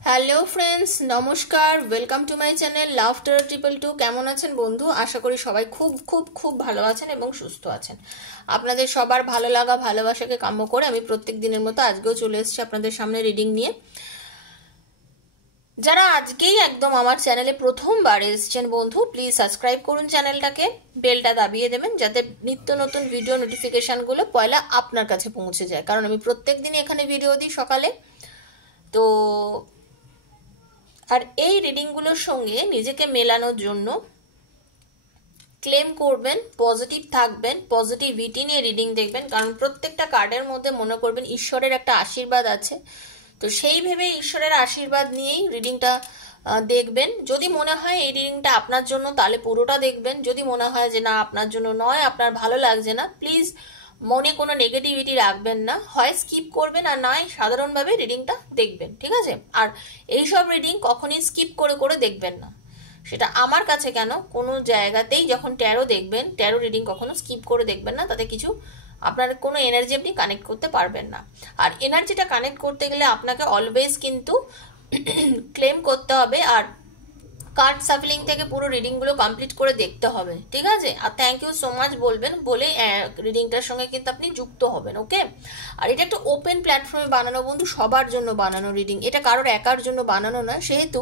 Hello friends, নমস্কার। Welcome to my channel laughter 222। কেমন আছেন বন্ধু? আশা করি সবাই খুব খুব খুব ভালো আছেন এবং সুস্থ আছেন। আপনাদের সবার ভালো লাগা ভালোবাসাকে কাম্য করে আমি প্রত্যেক দিনের মতো আজকেও চলে এসেছি আপনাদের সামনে রিডিং নিয়ে। যারা আজকেই একদম আমার চ্যানেলে প্রথমবার এসেছেন বন্ধু, প্লিজ সাবস্ক্রাইব করুন চ্যানেলটাকে, বেলটা দাবিয়ে দেবেন যাতে নিত্য নতুন ভিডিও নোটিফিকেশানগুলো পয়লা আপনার কাছে পৌঁছে যায়, কারণ আমি প্রত্যেক দিনই এখানে ভিডিও দিই সকালে। তো আর এই রিডিংগুলোর সঙ্গে নিজেকে মেলানোর জন্য ক্লেম করবেন, পজিটিভ থাকবেন, পজিটিভিটি নিয়ে রিডিং দেখবেন, কারণ প্রত্যেকটা কার্ডের মধ্যে মনে করবেন ঈশ্বরের একটা আশীর্বাদ আছে। তো সেই ভেবে ঈশ্বরের আশীর্বাদ নিয়েই রিডিংটা দেখবেন। যদি মনে হয় এই রিডিংটা আপনার জন্য তাহলে পুরোটা দেখবেন, যদি মনে হয় যে না আপনার জন্য নয়, আপনার ভালো লাগছে না, প্লিজ মনে কোনো নেগেটিভিটি রাখবেন না, হয় স্কিপ করবেন আর নয় সাধারণভাবে রিডিংটা দেখবেন, ঠিক আছে? আর এইসব রিডিং কখনই স্কিপ করে করে দেখবেন না, সেটা আমার কাছে কেন কোনো জায়গাতেই যখন ট্যারো দেখবেন, ট্যারো রিডিং কখনো স্কিপ করে দেখবেন না, তাতে কিছু আপনার কোনো এনার্জি আপনি কানেক্ট করতে পারবেন না। আর এনার্জিটা কানেক্ট করতে গেলে আপনাকে অলওয়েজ কিন্তু ক্লেম করতে হবে আর কার্ড সাফলিং থেকে পুরো রিডিংগুলো কমপ্লিট করে দেখতে হবে, ঠিক আছে? আর থ্যাংক ইউ সো মাচ বলবেন, বলে রিডিংটার সঙ্গে কিন্তু আপনি যুক্ত হবেন, ওকে? আর এটা একটা ওপেন প্ল্যাটফর্মে বানানো বন্ধু, সবার জন্য বানানো রিডিং, এটা কারোর একার জন্য বানানো না। সেহেতু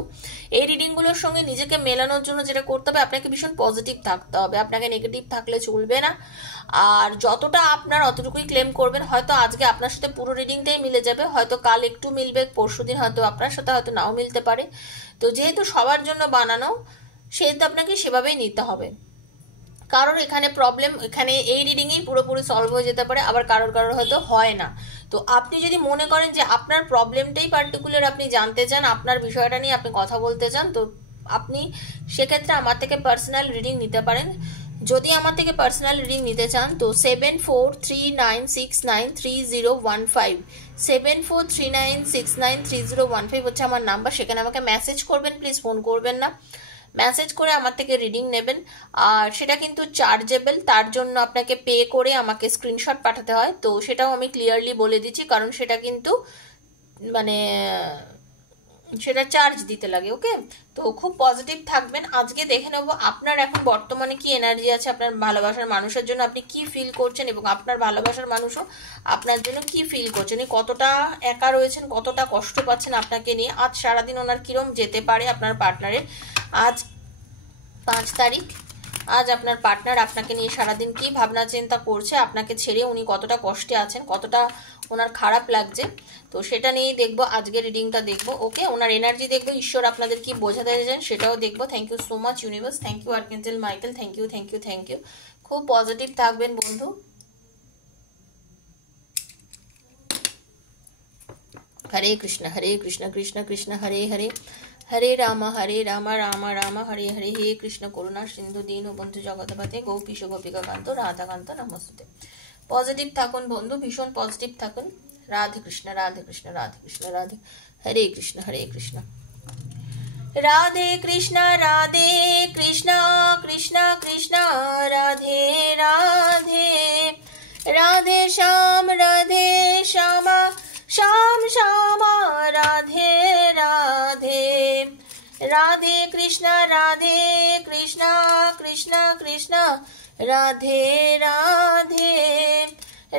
এই রিডিংগুলোর সঙ্গে নিজেকে মেলানোর জন্য যেটা করতে হবে, আপনাকে ভীষণ পজিটিভ থাকতে হবে, আপনাকে নেগেটিভ থাকলে চলবে না। আর যতটা আপনার অতটুকুই ক্লেম করবেন। হয়তো আজকে আপনার সাথে পুরো রিডিংটাই মিলে যাবে, হয়তো কাল একটু মিলবে, পরশুদিন হয়তো আপনার সাথে হয়তো নাও মিলতে পারে। তো যেহেতু সবার জন্য বানানো, সেহেতু আপনাকে সেভাবেই নিতে হবে। কারোর এখানে প্রবলেম এখানে এই রিডিংয়েই পুরোপুরি সলভ হয়ে যেতে পারে, আবার কারোর কারোর হয়তো হয় না। তো আপনি যদি মনে করেন যে আপনার প্রবলেমটাই পার্টিকুলার আপনি জানতে চান, আপনার বিষয়টা নিয়ে আপনি কথা বলতে চান, তো আপনি সেক্ষেত্রে আমার থেকে পার্সোনাল রিডিং নিতে পারেন। যদি আমার থেকে পার্সোনাল রিডিং নিতে চান তো 7439693015 7439693015 হচ্ছে আমার নাম্বার। সেখানে আমাকে মেসেজ করবেন, প্লিজ ফোন করবেন না, মেসেজ করে আমার থেকে রিডিং নেবেন। আর সেটা কিন্তু চার্জেবল, তার জন্য আপনাকে পে করে আমাকে স্ক্রিনশট পাঠাতে হয়। তো সেটাও আমি ক্লিয়ারলি বলে দিচ্ছি, কারণ সেটা কিন্তু মানে সেটা চার্জ দিতে লাগে, ওকে? তো খুব পজিটিভ থাকবেন। আজকে দেখে নেবো আপনার এখন বর্তমানে কি এনার্জি আছে, আপনার ভালোবাসার মানুষের জন্য আপনি কি ফিল করছেন, এবং আপনার ভালোবাসার মানুষও আপনার জন্য কি ফিল করছেন, কতটা একা রয়েছেন, কতটা কষ্ট পাচ্ছেন আপনাকে নিয়ে। আজ সারাদিন ওনার কিরম যেতে পারে আপনার পার্টনারের। আজ 5 তারিখ, আজ আপনার পার্টনার আপনাকে নিয়ে সারাদিন কি ভাবনা চিন্তা করছে, আপনাকে ছেড়ে উনি কতটা কষ্টে আছেন, কতটা ওনার খারাপ লাগছে, তো সেটা নিয়েই দেখবো আজকে রিডিংটা দেখবো, ওকে? ওনার এনার্জি দেখবো, ঈশ্বর আপনাদের কি বোঝাতে চান সেটাও দেখবো। Thank you so much universe, thank you archangel Michael, thank you thank you thank you. খুব পজিটিভ থাকবেন বন্ধু। হরে কৃষ্ণ কৃষ্ণ কৃষ্ণ হরে হরে, হরে রাম রাম রাম হরে হরে, হে কৃষ্ণ করুণা সিন্ধু দীনবন্ধু জগৎপতে গোপীশ গোপিকা কান্ত রাধাকান্ত নমস্তে। পজিটিভ থাকুন বন্ধু, ভীষণ পজিটিভ থাকুন। রাধে কৃষ্ণ রাধে কৃষ্ণ রাধে কৃষ্ণ রাধে, হরে কৃষ্ণ রাধে কৃষ্ণ কৃষ্ণ কৃষ্ণ রাধে রাধে, রাধে শ্যাম শ্যাম শ্যাম রাধে রাধে, রাধে কৃষ্ণ কৃষ্ণ কৃষ্ণ রাধে রাধে,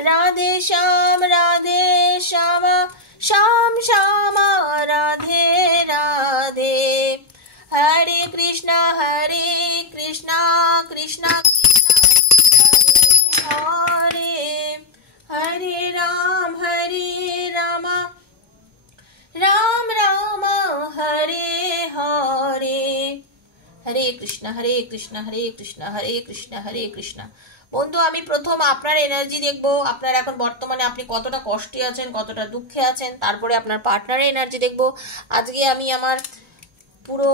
রাধে শ্যাম শ্যাম শ্যাম রাধে রাধে, হরে কৃষ্ণ কৃষ্ণ কৃষ্ণ হরে হরে, রাম রাম রাম হরে হরে, হরে কৃষ্ণ হরে কৃষ্ণ। বন্ধু, আমি প্রথম আপনার এনার্জি দেখবো, আপনার এখন বর্তমানে আপনি কতটা কষ্টে আছেন, কতটা দুঃখে আছেন, তারপরে আপনার পার্টনারের এনার্জি দেখবো। আজকে আমি আমার পুরো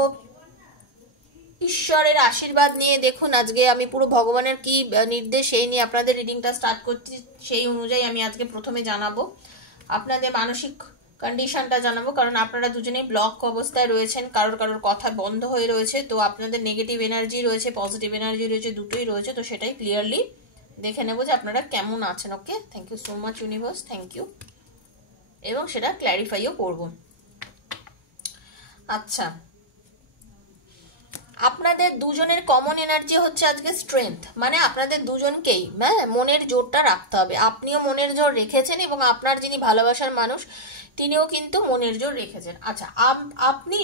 ঈশ্বরের আশীর্বাদ নিয়ে, দেখুন আজকে আমি পুরো ভগবানের কি নির্দেশ সেই নিয়ে আপনাদের রিডিংটা স্টার্ট করছি, সেই অনুযায়ী আমি আজকে প্রথমে জানাবো আপনাদের মানসিক কন্ডিশনটা জানাবো, কারণ আপনারা দুজনেই ব্লক অবস্থায় রয়েছেন, কারোর কথা বন্ধ হয়ে রয়েছে। তো আপনাদের নেগেটিভ এনার্জি রয়েছে, পজিটিভ এনার্জি রয়েছে, দুটোই রয়েছে। তো সেটাই ক্লিয়ারলি দেখে নেবো যে আপনারা কেমন আছেন, okay? Thank you so much universe, thank you. এবং সেটা ক্ল্যারিফাইও করবো। আচ্ছা, আপনাদের দুজনের কমন এনার্জি হচ্ছে আজকে স্ট্রেংথ, মানে আপনাদের দুজনকেই হ্যাঁ মনের জোরটা রাখতে হবে। আপনিও মনের জোর রেখেছেন এবং আপনার যিনি ভালোবাসার মানুষ তিনিও কিন্তু মনের জোর রেখেছেন। আচ্ছা, আপনি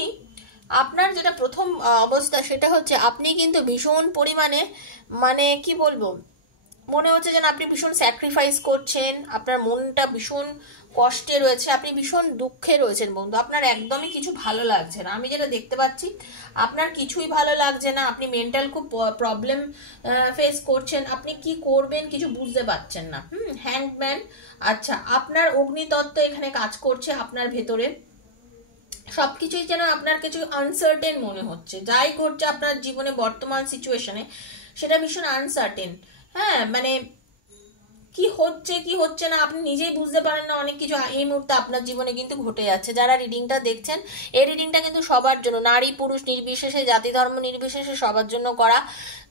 আপনার যেটা প্রথম অবস্থা সেটা হচ্ছে আপনি কিন্তু ভীষণ পরিমাণে মানে কি বলবো, মনে হচ্ছে যেন আপনি ভীষণ স্যাক্রিফাইস করছেন, আপনার মনটা ভীষণ কষ্টে রয়েছে, আপনি ভীষণ দুঃখে রয়েছেন বন্ধু, আপনার একদমই কিছু ভালো লাগছে না। আমি যেটা দেখতে পাচ্ছি আপনার কিছুই ভালো লাগছে না, আপনি মেন্টাল খুব প্রবলেম ফেস করছেন, আপনি কি করবেন কিছু বুঝতে পারছেন না। হ্যাংম্যান। আচ্ছা, আপনার অগ্নিতত্ত্ব এখানে কাজ করছে আপনার ভেতরে, সবকিছুই যেন আপনার কিছু আনসার্টেন মনে হচ্ছে, যাই ঘটছে আপনার জীবনে বর্তমান সিচুয়েশনে সেটা ভীষণ আনসার্টেন। হ্যাঁ, মানে কি হচ্ছে কি হচ্ছে না আপনি নিজেই বুঝতে পারেন না, অনেক কিছু এই মুহূর্তে আপনার জীবনে কিন্তু ঘটে যাচ্ছে। যারা রিডিংটা দেখছেন, এই রিডিংটা কিন্তু সবার জন্য, নারী পুরুষ নির্বিশেষে, জাতি ধর্ম নির্বিশেষে সবার জন্য করা।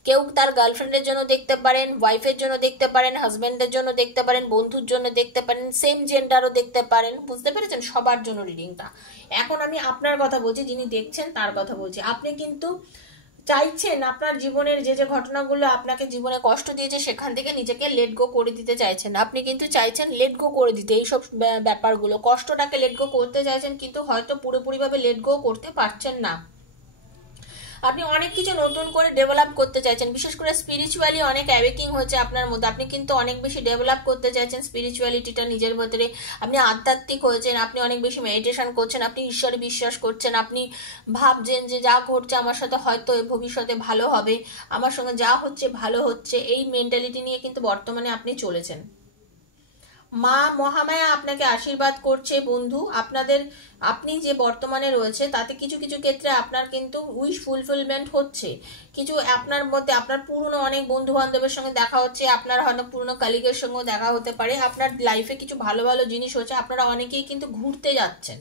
কেউ তার গার্লফ্রেন্ডের জন্য দেখতে পারেন, ওয়াইফের জন্য দেখতে পারেন, হাজব্যান্ডের জন্য দেখতে পারেন, বন্ধুর জন্য দেখতে পারেন, সেম জেন্ডারও দেখতে পারেন, বুঝতে পেরেছেন, সবার জন্য রিডিংটা। এখন আমি আপনার কথা বলছি, যিনি দেখছেন তার কথা বলছি। আপনি কিন্তু চাইছেন আপনার জীবনের যে যে ঘটনাগুলো আপনাকে জীবনে কষ্ট দিয়েছে সেখান থেকে নিজেকে লেট গো করে দিতে চাইছেন, আপনি কিন্তু চাইছেন লেট গো করে দিতে এইসব ব্যাপারগুলো, কষ্টটাকে লেট গো করতে চাইছেন, কিন্তু হয়তো পুরোপুরিভাবে লেট গো করতে পারছেন না। আপনি অনেক কিছু নতুন করে ডেভেলপ করতে চাইছেন, বিশেষ করে স্পিরিচুয়ালি অনেক অ্যাওয়েকিং হচ্ছে আপনার মধ্যে, আপনি কিন্তু অনেক বেশি ডেভেলপ করতে চাইছেন স্পিরিচুয়ালিটিটা নিজের ভেতরে, আপনি আধ্যাত্মিক হয়েছেন, আপনি অনেক বেশি মেডিটেশন করছেন, আপনি ঈশ্বরে বিশ্বাস করছেন, আপনি ভাবছেন যে যা ঘটছে আমার সাথে হয়তো ভবিষ্যতে ভালো হবে, আমার সঙ্গে যা হচ্ছে ভালো হচ্ছে, এই মেন্টালিটি নিয়ে কিন্তু বর্তমানে আপনি চলেছেন। মা মহামায়া আপনাকে আশীর্বাদ করছে বন্ধু, আপনাদের আপনি যে বর্তমানে রয়েছে তাতে কিছু কিছু ক্ষেত্রে আপনার কিন্তু উইশ ফুলফিলমেন্ট হচ্ছে। কিছু আপনার মধ্যে আপনার পুরনো অনেক বন্ধু বান্ধবের সঙ্গে দেখা হচ্ছে, আপনার হয়তো পুরনো কালিগের সঙ্গেও দেখা হতে পারে, আপনার লাইফে কিছু ভালো ভালো জিনিস হচ্ছে, আপনারা অনেকেই কিন্তু ঘুরতে যাচ্ছেন।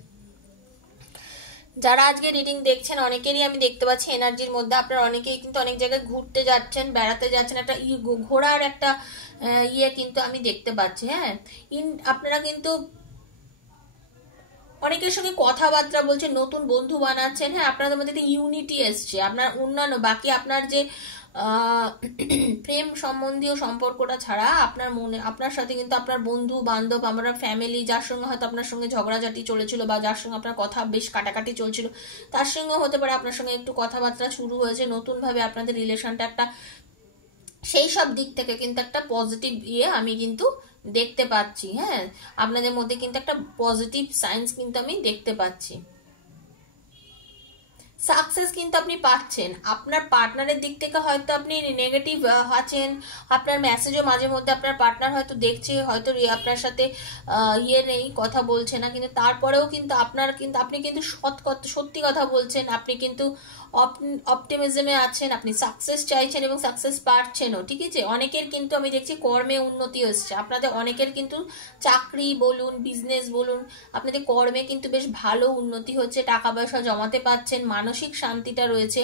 যারা আজকে রিডিং দেখছেন অনেকেরই আমি দেখতে পাচ্ছি এনার্জির মধ্যে আপনারা অনেকেই কিন্তু অনেক জায়গায় ঘুরতে যাচ্ছেন, বেড়াতে যাচ্ছেন, একটা ঘোরার একটা ইয়ে কিন্তু আমি দেখতে পাচ্ছি। হ্যাঁ, আপনারা কিন্তু অনেকের সঙ্গে কথাবার্তা বলছেন, নতুন বন্ধু বানাচ্ছেন। হ্যাঁ, আপনাদের মধ্যে একটা ইউনিটি এসছে, আপনার অন্যান্য বাকি আপনার যে প্রেম সম্বন্ধীয় সম্পর্কটা ছাড়া আপনার মনে আপনার সাথে কিন্তু আপনার বন্ধু বান্ধব, আমরা ফ্যামিলি, যার সঙ্গে হয়তো আপনার সঙ্গে ঝগড়াঝাটি চলেছিল বা যার সঙ্গে আপনার কথা বেশ কাটাকাটি চলছিল তার সঙ্গেও হতে পারে আপনার সঙ্গে একটু কথাবার্তা শুরু হয়েছে, নতুনভাবে আপনাদের রিলেশনটা একটা সেই সব দিক থেকে কিন্তু একটা পজিটিভ ইয়ে আমি কিন্তু দেখতে পাচ্ছি। হ্যাঁ, আপনাদের মধ্যে কিন্তু একটা পজিটিভ সাইন্স কিন্তু আমি দেখতে পাচ্ছি। সাকসেস কিন্তু আপনি পাচ্ছেন, আপনার পার্টনারের দিক থেকে হয়তো আপনি নেগেটিভ আছেন, আপনার মেসেজও মাঝে মধ্যে আপনার পার্টনার হয়তো দেখছে, হয়তো আপনার সাথে ইয়ে নেই, কথা বলছে না, কিন্তু তারপরেও কিন্তু আপনি কিন্তু সত্যি কথা বলছেন, আপনি কিন্তু অপটিমিজমে আছেন, আপনি সাকসেস চাইছেন এবং সাকসেস পাচ্ছেনও। ঠিক আছে, অনেকের কিন্তু আমি দেখছি কর্মে উন্নতি হচ্ছে, আপনাদের অনেকের কিন্তু চাকরি বলুন, বিজনেস বলুন, আপনাদের কর্মে কিন্তু বেশ ভালো উন্নতি হচ্ছে, টাকা পয়সা জমাতে পারছেন, মানসিক শান্তিটা রয়েছে।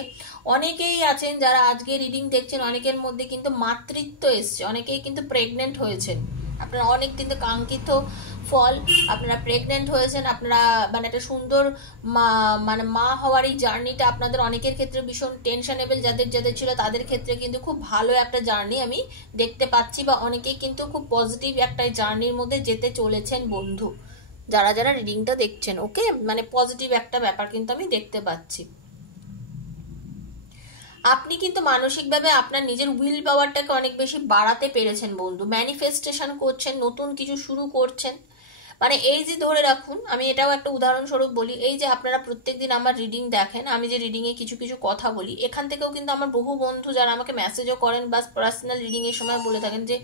অনেকেই আছেন যারা আজকে রিডিং দেখছেন, অনেকের মধ্যে কিন্তু মাতৃত্ব এসছে, অনেকেই কিন্তু প্রেগনেন্ট হয়েছেন, আপনারা অনেক কিন্তু কাঙ্ক্ষিত ফল, আপনারা প্রেগনেন্ট হয়েছেন, আপনারা মানে একটা সুন্দর মা হওয়ার এই জার্নিটা আপনাদের অনেকের ক্ষেত্রে ভীষণ টেনশনেবল, যাদের যাদের ছিল তাদের ক্ষেত্রে কিন্তু খুব ভালো একটা জার্নি আমি দেখতে পাচ্ছি, বা অনেকেই কিন্তু খুব পজিটিভ একটা জার্নির মধ্যে যেতে চলেছেন বন্ধু, যারা যারা রিডিংটা দেখছেন। ওকে, মানে পজিটিভ একটা ব্যাপার কিন্তু আমি দেখতে পাচ্ছি। আপনি কিন্তু মানসিকভাবে আপনার নিজের উইল পাওয়ারটাকে অনেক বেশি বাড়াতে পেরেছেন বন্ধু, ম্যানিফেস্টেশন করছেন, নতুন কিছু শুরু করছেন। মানে এই যে ধরে রাখুন, আমি এটাও একটা উদাহরণস্বরূপ বলি, এই যে আপনারা প্রত্যেকদিন আমার রিডিং দেখেন, আমি যে রিডিংয়ে কিছু কিছু কথা বলি, এখান থেকেও কিন্তু আমার বহু বন্ধু যারা আমাকে মেসেজও করেন বা পার্সোনাল রিডিংয়ের সময় বলে থাকেন যে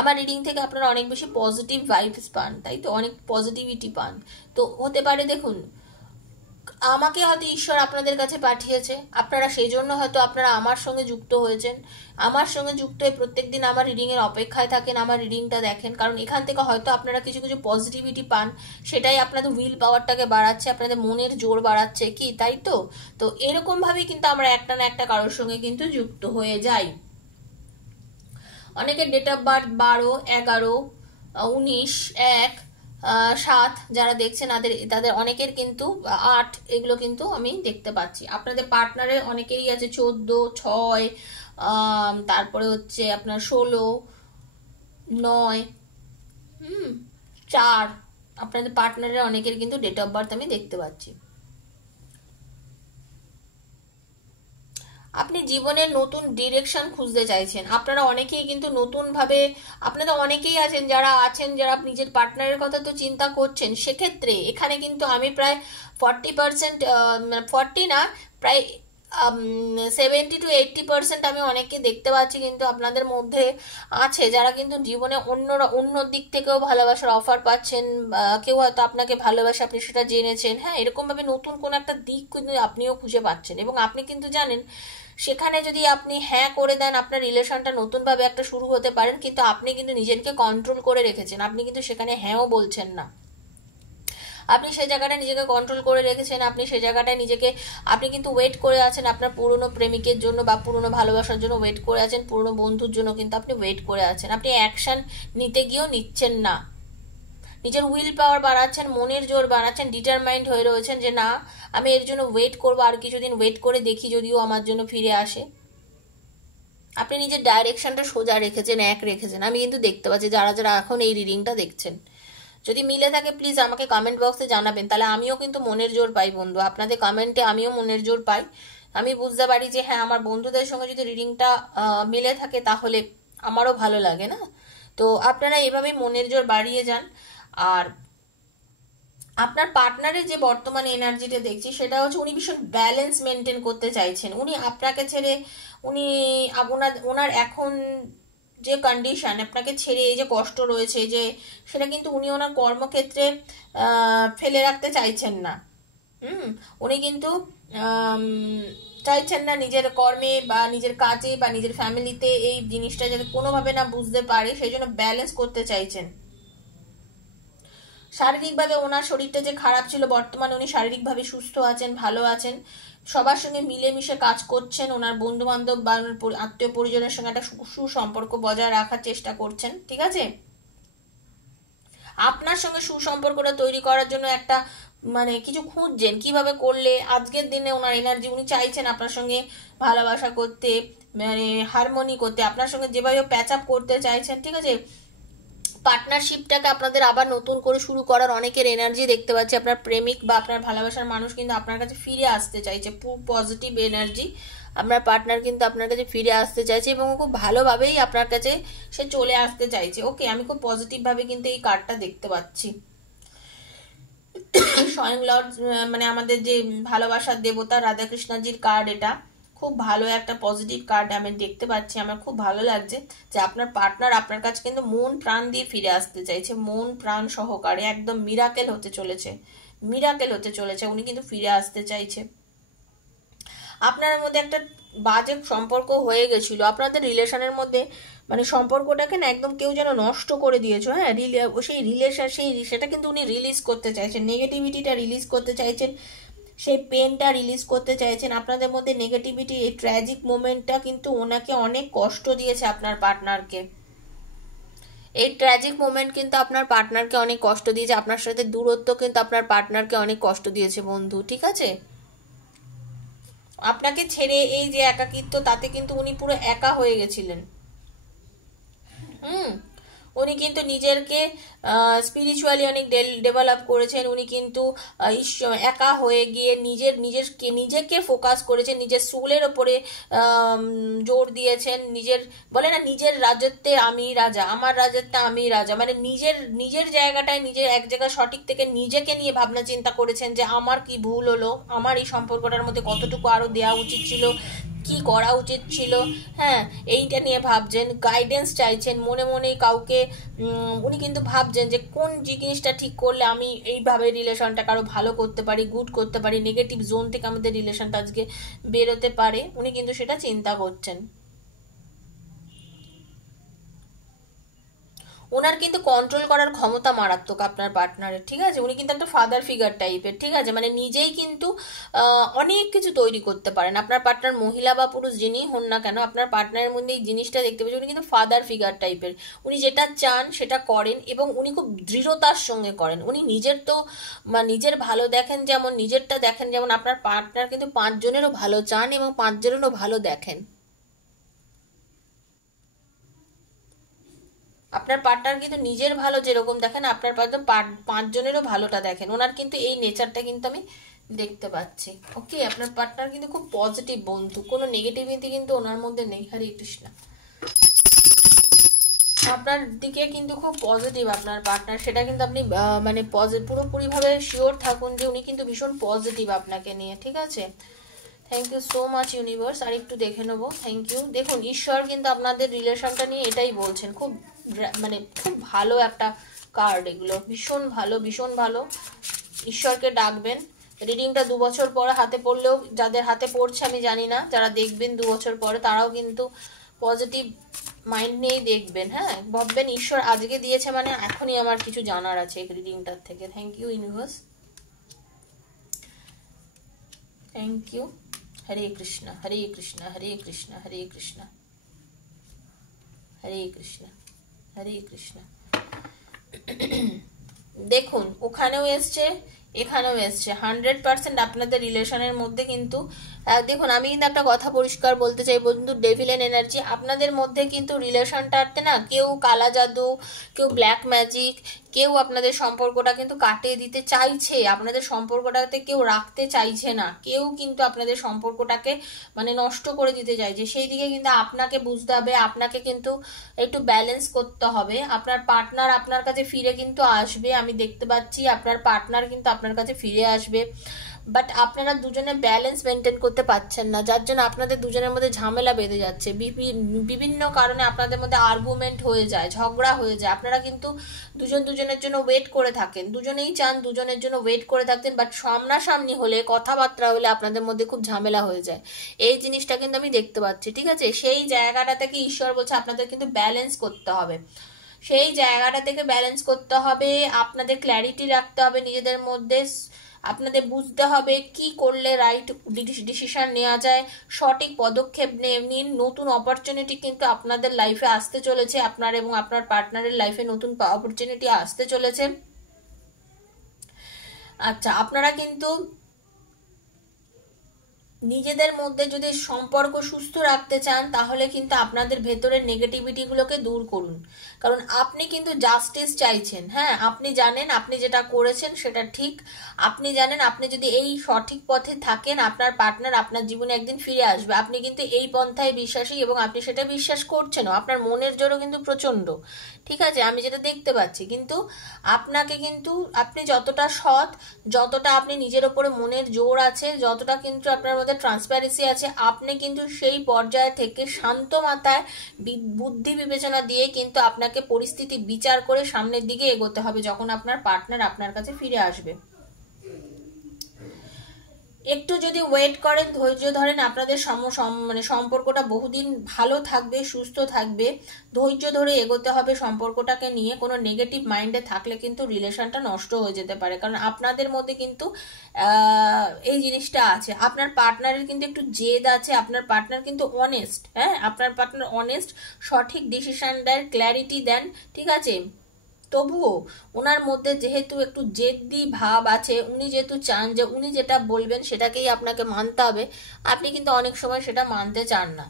আমার রিডিং থেকে আপনারা অনেক বেশি পজিটিভ ভাইবস পান, তাই তো, অনেক পজিটিভিটি পান। তো হতে পারে দেখুন, আমাকে হয়তো ঈশ্বর আপনাদের কাছে পাঠিয়েছে, আপনারা সেই জন্য হয়তো আপনারা আমার সঙ্গে যুক্ত হয়েছেন, আমার সঙ্গে যুক্ত হয়ে প্রত্যেকদিন আমার রিডিংয়ের অপেক্ষায় থাকেন, আমার রিডিংটা দেখেন, কারণ এখান থেকে হয়তো আপনারা কিছু কিছু পজিটিভিটি পান, সেটাই আপনাদের উইল পাওয়ারটাকে বাড়াচ্ছে, আপনাদের মনের জোর বাড়াচ্ছে, কি তাই তো? তো এরকমভাবেই কিন্তু আমরা একটা না একটা কারোর সঙ্গে কিন্তু যুক্ত হয়ে যাই। অনেকের ডেট অফ বার্থ 12, 11, 19, 1, 7 যারা দেখছেন তাদের তাদের অনেকের কিন্তু 8 এগুলো কিন্তু আমি দেখতে পাচ্ছি। আপনাদের পার্টনারের অনেকেরই আছে 14, 6, তারপরে হচ্ছে আপনার 16, 9, 4, আপনাদের পার্টনারের অনেকের কিন্তু ডেট অফ বার্থ আমি দেখতে পাচ্ছি। আপনি জীবনের নতুন ডিরেকশন খুঁজতে চাইছেন। আপনারা অনেকেই কিন্তু নতুন ভাবে, আপনারা অনেকেই আছেন যারা নিজের পার্টনারের কথা তো চিন্তা করছেন। সেক্ষেত্রে এখানে কিন্তু আমি প্রায় 40%, 40 না, প্রায় 70-80% আমি অনেককে দেখতে পাচ্ছি কিন্তু আপনাদের মধ্যে আছে যারা কিন্তু জীবনে অন্য দিক থেকেও ভালোবাসার অফার পাচ্ছেন। কেউ হয়তো আপনাকে ভালোবাসে, আপনি সেটা জেনেছেন। হ্যাঁ, এরকম ভাবে নতুন কোন একটা দিক কিন্তু আপনিও খুঁজে পাচ্ছেন এবং আপনি কিন্তু জানেন সেখানে যদি আপনি হ্যাঁ করে দেন আপনার রিলেশনটা নতুন ভাবে একটা শুরু হতে পারেন, কিন্তু আপনি কিন্তু নিজেকে কন্ট্রোল করে রেখেছেন। আপনি কিন্তু সেখানে হ্যাঁও বলছেন না, আপনি সেই জায়গাটায় নিজেকে কন্ট্রোল করে রেখেছেন। আপনি সেই জায়গাটায় নিজেকে, আপনি কিন্তু ওয়েট করে আছেন আপনার পুরনো প্রেমিকের জন্য বা পুরনো ভালোবাসার জন্য ওয়েট করে আছেন, পুরনো বন্ধুর জন্য কিন্তু আপনি ওয়েট করে আছেন। আপনি অ্যাকশন নিতে গিয়েও নিচ্ছেন না, নিজের উইল পাওয়ার বাড়াচ্ছেন, মনের জোর বাড়াচ্ছেন, ডিটারমাইন্ড হয়ে রয়েছেন যে না আমি এর জন্য ওয়েট করবো, আর কিছুদিন ওয়েট করে দেখি যদিও আমার জন্য ফিরে আসে। আপনি নিজের ডাইরেকশনটা সোজা রেখেছেন, এক রেখেছেন। আমি কিন্তু দেখতে পাচ্ছি যারা যারা এখন এই রিডিংটা দেখছেন, যদি মিলে থাকে প্লিজ আমাকে কমেন্ট বক্সে জানাবেন, তাহলে আমিও কিন্তু মনের জোর পাই বন্ধু। আপনাদের কমেন্টে আমিও মনের জোর পাই, আমি বুঝতে পারি যে হ্যাঁ আমার বন্ধুদের সঙ্গে যদি রিডিংটা মিলে থাকে তাহলে আমারও ভালো লাগে না। তো আপনারা এভাবেই মনের জোর বাড়িয়ে যান। আর আপনার পার্টনারের যে বর্তমানে এনার্জিটা দেখছি সেটা হচ্ছে উনি ভীষণ ব্যালেন্স মেনটেন করতে চাইছেন। উনি আপনাকে ছেড়ে, উনি ওনার এখন যে কন্ডিশন, আপনাকে ছেড়ে এই যে কষ্ট রয়েছে যে সেটা কিন্তু উনি ওনার কর্মক্ষেত্রে ফেলে রাখতে চাইছেন না। উনি কিন্তু চাইছেন না নিজের কর্মে বা নিজের কাজে বা নিজের ফ্যামিলিতে এই জিনিসটা যাতে কোনোভাবে না বুঝতে পারে, সেই জন্য ব্যালেন্স করতে চাইছেন। শারীরিকভাবে ওনার শরীরটা যে খারাপ ছিল, বর্তমানে উনি শারীরিকভাবে সুস্থ আছেন, ভালো আছেন, সবার সঙ্গে মিলেমিশে কাজ করছেন, ওনার বন্ধু বান্ধব বা আত্মীয় পরিজনের সঙ্গে একটা সুসম্পর্ক বজায় রাখার চেষ্টা করছেন। ঠিক আছে, আপনার সঙ্গে সুসম্পর্কটা তৈরি করার জন্য একটা মানে কিছু খুঁজছেন কিভাবে করলে আজকের দিনে ওনার এনার্জি, উনি চাইছেন আপনার সঙ্গে ভালোবাসা করতে, মানে হারমোনি করতে, আপনার সঙ্গে যেভাবে প্যাচ আপ করতে চাইছেন। ঠিক আছে, পার্টনারশিপটাকে আপনাদের আবার নতুন করে শুরু করার অনেকের এনার্জি দেখতে পাচ্ছি। আপনার প্রেমিক বা আপনার ভালোবাসার মানুষ কিন্তু আপনার কাছে ফিরে আসতে চাইছে, খুব পজিটিভ এনার্জি। আপনার পার্টনার কিন্তু আপনার কাছে ফিরে আসতে চাইছে এবং খুব ভালোভাবেই আপনার কাছে সে চলে আসতে চাইছে। ওকে, আমি খুব পজিটিভ ভাবে কিন্তু এই কার্ডটা দেখতে পাচ্ছি। স্বয়ং লর্ড মানে আমাদের যে ভালোবাসার দেবতা রাধাকৃষ্ণজির কার্ড, এটা খুব ভালো একটা পজিটিভ কার্ড আমি দেখতে পাচ্ছি। আমার খুব ভালো লাগছে যে আপনার পার্টনার আপনার কাছে কিন্তু মন প্রাণ দিয়ে ফিরে আসতে চাইছে, মন প্রাণ সহকারে, একদম মিরাকেল হতে চলেছে, মিরাকেল হতে চলেছে, উনি কিন্তু ফিরে আসতে চাইছে। আপনার মধ্যে একটা বাজে সম্পর্ক হয়ে গেছিল আপনাদের রিলেশনের মধ্যে, মানে সম্পর্কটাকে না একদম কেউ যেন নষ্ট করে দিয়েছো। হ্যাঁ, সেই রিলেশন সেটা কিন্তু উনি রিলিজ করতে চাইছেন, নেগেটিভিটিটা রিলিজ করতে চাইছেন, সেই পেনটা রিলিজ করতে চাইছেন। আপনাদের মধ্যে নেগেটিভিটি, এই ট্র্যাজিক মোমেন্টটা কিন্তু ওনাকে অনেক কষ্ট দিয়েছে, আপনার পার্টনারকে। এই ট্র্যাজিক মোমেন্ট কিন্তু আপনার পার্টনারকে অনেক কষ্ট দিয়েছে, আপনার সাথে দূরত্ব কিন্তু আপনার পার্টনারকে অনেক কষ্ট দিয়েছে বন্ধু। ঠিক আছে, আপনাকে ছেড়ে এই যে একাকিত্ব, তাতে কিন্তু উনি পুরো একা হয়ে গেছিলেন। উনি কিন্তু নিজেকে স্পিরিচুয়ালি অনেক ডেভেলপ করেছেন। উনি কিন্তু একা হয়ে গিয়ে নিজেকে ফোকাস করেছেন, নিজের সোলের ওপরে জোর দিয়েছেন। বলে না, নিজের রাজত্বে আমি রাজা, আমার রাজত্বে আমি রাজা, মানে নিজের জায়গাটায় নিজের এক জায়গায় সঠিক থেকে নিজেকে নিয়ে ভাবনা চিন্তা করেছেন যে আমার কি ভুল হলো, আমার এই সম্পর্কটার মধ্যে কতটুকু আরো দেওয়া উচিত ছিল, কি করা উচিত ছিল। হ্যাঁ, এইটা নিয়ে ভাবছেন, গাইডেন্স চাইছেন মনে মনেই কাউকে। উনি কিন্তু ভাবছেন যে কোন জিনিসটা ঠিক করলে আমি এইভাবে রিলেশনটাকে আরো ভালো করতে পারি, গুড করতে পারি, নেগেটিভ জোন থেকে আমাদের রিলেশনটা আজকে বেরোতে পারে, উনি কিন্তু সেটা চিন্তা করছেন। ওনার কিন্তু কন্ট্রোল করার ক্ষমতা মারাত্মক আপনার পার্টনারের, ঠিক আছে? উনি কিন্তু একটা ফাদার ফিগার টাইপের, ঠিক আছে? মানে নিজেই কিন্তু অনেক কিছু তৈরি করতে পারেন। আপনার পার্টনার মহিলা বা পুরুষ যিনি হন না কেন, আপনার পার্টনারের মধ্যে এই জিনিসটা দেখতে পাচ্ছি, উনি কিন্তু ফাদার ফিগার টাইপের। উনি যেটা চান সেটা করেন এবং উনি খুব দৃঢ়তার সঙ্গে করেন। উনি নিজের তো নিজের ভালো দেখেন, যেমন নিজেরটা দেখেন, যেমন আপনার পার্টনার কিন্তু 5 জনেরও ভালো চান এবং 5 জনেরও ভালো দেখেন। আপনার পার্টনার কিন্তু নিজের ভালো যেরকম দেখেন, আপনার পার্টনার 5 জনেরও ভালোটা দেখেন। ওনার কিন্তু এই নেচারটা কিন্তু আমি দেখতে পাচ্ছি। ওকে, আপনার পার্টনার কিন্তু খুব পজিটিভ বন্ধু, কোনো নেগেটিভিটি কিন্তু ওনার মধ্যে নেই। হরে কৃষ্ণ। আপনার দিকে কিন্তু খুব পজিটিভ আপনার পার্টনার, সেটা কিন্তু আপনি মানে পুরোপুরিভাবে শিওর থাকুন যে উনি কিন্তু ভীষণ পজিটিভ আপনাকে নিয়ে, ঠিক আছে? Thank you so much universe. আর একটু দেখে নেবো। Thank you. দেখুন, ঈশ্বর কিন্তু আপনাদের রিলেশনটা নিয়ে এটাই বলছেন, খুব মানে খুব ভালো একটা কার্ড এগুলো, ভীষণ ভালো, ভীষণ ভালো। ঈশ্বরকে ডাকবেন। রিডিংটা 2 বছর পরে হাতে পড়লেও, যাদের হাতে পড়ছে আমি জানি না, যারা দেখবেন 2 বছর পরে তারাও কিন্তু পজিটিভ মাইন্ড নিয়েই দেখবেন। হ্যাঁ, ভাববেন ঈশ্বর আজকে দিয়েছে মানে এখনই আমার কিছু জানার আছে এই রিডিংটার থেকে। Thank you universe, thank you. Hare Krishna, Hare Krishna, Hare Krishna, Hare Krishna, Hare Krishna, Hare Krishna. দেখুন, ওখানেও এসছে, এখানেও এসছে। 100% আপনাদের রিলেশনের মধ্যে কিন্তু দেখুন, আমি কিন্তু একটা কথা পরিষ্কার বলতে চাই বন্ধু, ডেভিলেন এনার্জি আপনাদের মধ্যে কিন্তু রিলেশনটাতে না, কেউ কালা জাদু, কেউ ব্ল্যাক ম্যাজিক, কেউ আপনাদের সম্পর্কটা কিন্তু কাটিয়ে দিতে চাইছে, আপনাদের সম্পর্কটাতে কেউ রাখতে চাইছে না, কেউ কিন্তু আপনাদের সম্পর্কটাকে মানে নষ্ট করে দিতে চাইছে। সেই দিকে কিন্তু আপনাকে বুঝতে হবে, আপনাকে কিন্তু একটু ব্যালেন্স করতে হবে। আপনার পার্টনার আপনার কাছে ফিরে কিন্তু আসবে, আমি দেখতে পাচ্ছি আপনার পার্টনার কিন্তু আপনার কাছে ফিরে আসবে, বাট আপনারা দুজনে ব্যালেন্স মেনটেন করতে পারছেন না, যার জন্য আপনাদের দুজনের মধ্যে ঝামেলা বেঁধে যাচ্ছে। বিভিন্ন কারণে আপনাদের মধ্যে আর্গুমেন্ট হয়ে যায়, ঝগড়া হয়ে যায়। আপনারা কিন্তু দুজনের জন্য ওয়েট করে থাকেন, দুজনেই চান দুজনের জন্য ওয়েট করে থাকতেন, বাট সামনাসামনি হলে, কথাবার্তা হলে আপনাদের মধ্যে খুব ঝামেলা হয়ে যায়। এই জিনিসটা কিন্তু আমি দেখতে পাচ্ছি, ঠিক আছে? সেই জায়গাটা থেকে ঈশ্বর বলছে আপনাদের কিন্তু ব্যালেন্স করতে হবে, সেই জায়গাটা থেকে ব্যালেন্স করতে হবে। আপনাদের ক্ল্যারিটি রাখতে হবে নিজেদের মধ্যে, আপনাদের বুঝতে হবে কি করলে রাইট ডিসিশন নেওয়া যায়, সঠিক পদক্ষেপ নিন। নতুন অপরচুনিটি কিন্তু আপনাদের লাইফে আসতে চলেছে, আপনার এবং আপনার পার্টনারের লাইফে নতুন অপরচুনিটি আসতে চলেছে। আচ্ছা, আপনারা কিন্তু নিজেদের মধ্যে যদি সম্পর্ক সুস্থ রাখতে চান, তাহলে কিন্তু আপনাদের ভেতরের নেগেটিভিটিগুলোকে দূর করুন, কারণ আপনি কিন্তু জাস্টিস চাইছেন। হ্যাঁ, আপনি জানেন আপনি যেটা করেছেন সেটা ঠিক, আপনি জানেন আপনি যদি এই সঠিক পথে থাকেন, আপনার পার্টনার আপনার জীবনে একদিন ফিরে আসবে। আপনি কিন্তু এই পন্থায় বিশ্বাসী এবং আপনি সেটা বিশ্বাস করছেনও, আপনার মনের জোরও কিন্তু প্রচণ্ড, ঠিক আছে? আমি যেটা দেখতে পাচ্ছি, কিন্তু আপনাকে কিন্তু আপনি যতটা সৎ, যতটা আপনি নিজের ওপরে মনের জোর আছে, যতটা কিন্তু আপনার মধ্যে ট্রান্সপারেন্সি আছে, আপনি কিন্তু সেই পর্যায়ে থেকে শান্ত মাথায় বুদ্ধি বিবেচনা দিয়ে কিন্তু আপনাকে পরিস্থিতি বিচার করে সামনের দিকে এগোতে হবে, যখন আপনার পার্টনার আপনার কাছে ফিরে আসবে। একটু যদি ওয়েট করেন, ধৈর্য ধরেন, আপনাদের মানে সম্পর্কটা বহুদিন ভালো থাকবে, সুস্থ থাকবে। ধৈর্য ধরে এগোতে হবে সম্পর্কটাকে নিয়ে। কোনো নেগেটিভ মাইন্ডে থাকলে কিন্তু রিলেশনটা নষ্ট হয়ে যেতে পারে, কারণ আপনাদের মধ্যে কিন্তু এই জিনিসটা আছে। আপনার পার্টনারের কিন্তু একটু জেদ আছে, আপনার পার্টনার কিন্তু অনেস্ট। হ্যাঁ, আপনার পার্টনার অনেস্ট, সঠিক ডিসিশন দেন, ক্ল্যারিটি দেন, ঠিক আছে? তবুও ওনার মধ্যে যেহেতু একটু জেদি ভাব আছে, উনি যেহেতু চান যে উনি যেটা বলবেন সেটাকেই আপনাকে মানতে হবে, আপনি কিন্তু অনেক সময় সেটা মানতে চান না,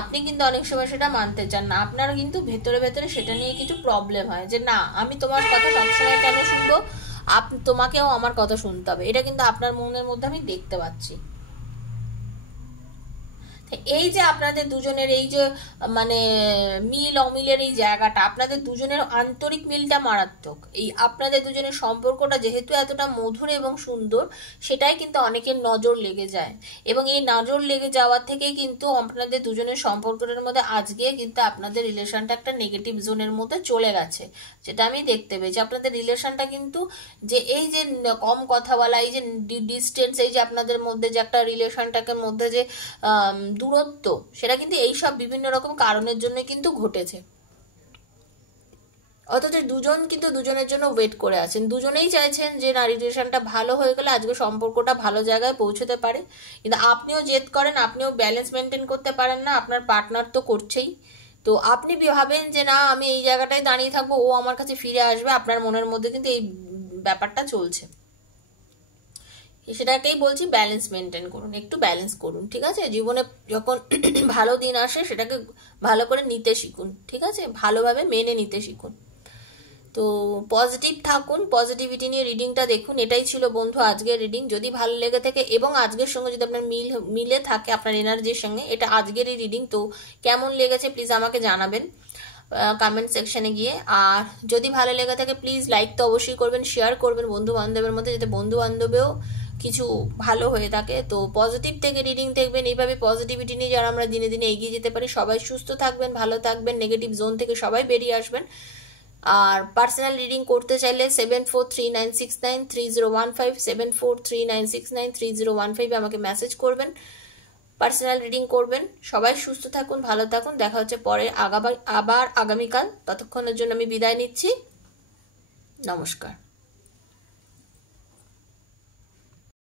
আপনি কিন্তু অনেক সময় সেটা মানতে চান না। আপনার কিন্তু ভেতরে ভেতরে সেটা নিয়ে কিছু প্রবলেম হয়, যে না, আমি তোমার কথা সবসময় কেন শুনবো, তোমাকেও আমার কথা শুনতে হবে, এটা কিন্তু আপনার মনের মধ্যে আমি দেখতে পাচ্ছি। এই যে আপনাদের দুজনের এই যে মানে মিল অমিলের এই জায়গাটা, আপনাদের দুজনের আন্তরিক মিলটা মারাত্মক। এই আপনাদের দুজনের সম্পর্কটা যেহেতু এতটা মধুর এবং সুন্দর, সেটাই কিন্তু অনেকের নজর লেগে যায়, এবং এই নজর লেগে যাওয়ার থেকেই কিন্তু আপনাদের দুজনের সম্পর্কটার মধ্যে আজকে কিন্তু আপনাদের রিলেশনটা একটা নেগেটিভ জোনের মধ্যে চলে গেছে, যেটা আমি দেখতে পেয়েছি। আপনাদের রিলেশনটা কিন্তু যে এই যে কম কথা বলা, এই যে ডিস্টেন্স, এই যে আপনাদের মধ্যে যে একটা রিলেশনটাকে মধ্যে যে দূরত্ব, সেটা কিন্তু এইসব বিভিন্ন রকম কারণের জন্য কিন্তু ঘটেছে। অথচ দুজন কিন্তু দুজনের জন্য ওয়েট করে আছেন, দুজনেই চাইছেন যে না রিলেশনটা ভালো হয়ে গেলে আজকে সম্পর্কটা ভালো জায়গায় পৌঁছতে পারে, কিন্তু আপনিও জেদ করেন, আপনিও ব্যালেন্স মেনটেন করতে পারেন না, আপনার পার্টনার তো করছেই। তো আপনি ভাবেন যে না আমি এই জায়গাটায় দাঁড়িয়ে থাকবো, ও আমার কাছে ফিরে আসবে, আপনার মনের মধ্যে কিন্তু এই ব্যাপারটা চলছে। সেটাকেই বলছি ব্যালেন্স মেনটেন করুন, একটু ব্যালেন্স করুন, ঠিক আছে? জীবনে যখন ভালো দিন আসে সেটাকে ভালো করে নিতে শিখুন, ঠিক আছে? ভালোভাবে মেনে নিতে শিখুন। তো পজিটিভ থাকুন, পজিটিভিটি নিয়ে রিডিংটা দেখুন। এটাই ছিল বন্ধু আজকের রিডিং। যদি ভালো লেগে থাকে এবং আজকের সঙ্গে যদি আপনার মিলে থাকে আপনার এনার্জির সঙ্গে, এটা আজকেরই রিডিং, তো কেমন লেগেছে প্লিজ আমাকে জানাবেন কমেন্ট সেকশনে গিয়ে। আর যদি ভালো লেগে থাকে প্লিজ লাইক তো অবশ্যই করবেন, শেয়ার করবেন বন্ধু বান্ধবের মধ্যে, যাতে বন্ধু বান্ধবেও কিছু ভালো হয়ে থাকে। তো পজিটিভ থেকে রিডিং দেখবেন, এইভাবে পজিটিভিটি নিয়ে যারা আমরা দিনে দিনে এগিয়ে যেতে পারি। সবাই সুস্থ থাকবেন, ভালো থাকবেন, নেগেটিভ জোন থেকে সবাই বেরিয়ে আসবেন। আর পার্সোনাল রিডিং করতে চাইলে 7439693015 7439693015 আমাকে মেসেজ করবেন, পার্সোনাল রিডিং করবেন। সবাই সুস্থ থাকুন, ভালো থাকুন, দেখা হচ্ছে পরে আবার আগামীকাল। ততক্ষণের জন্য আমি বিদায় নিচ্ছি, নমস্কার।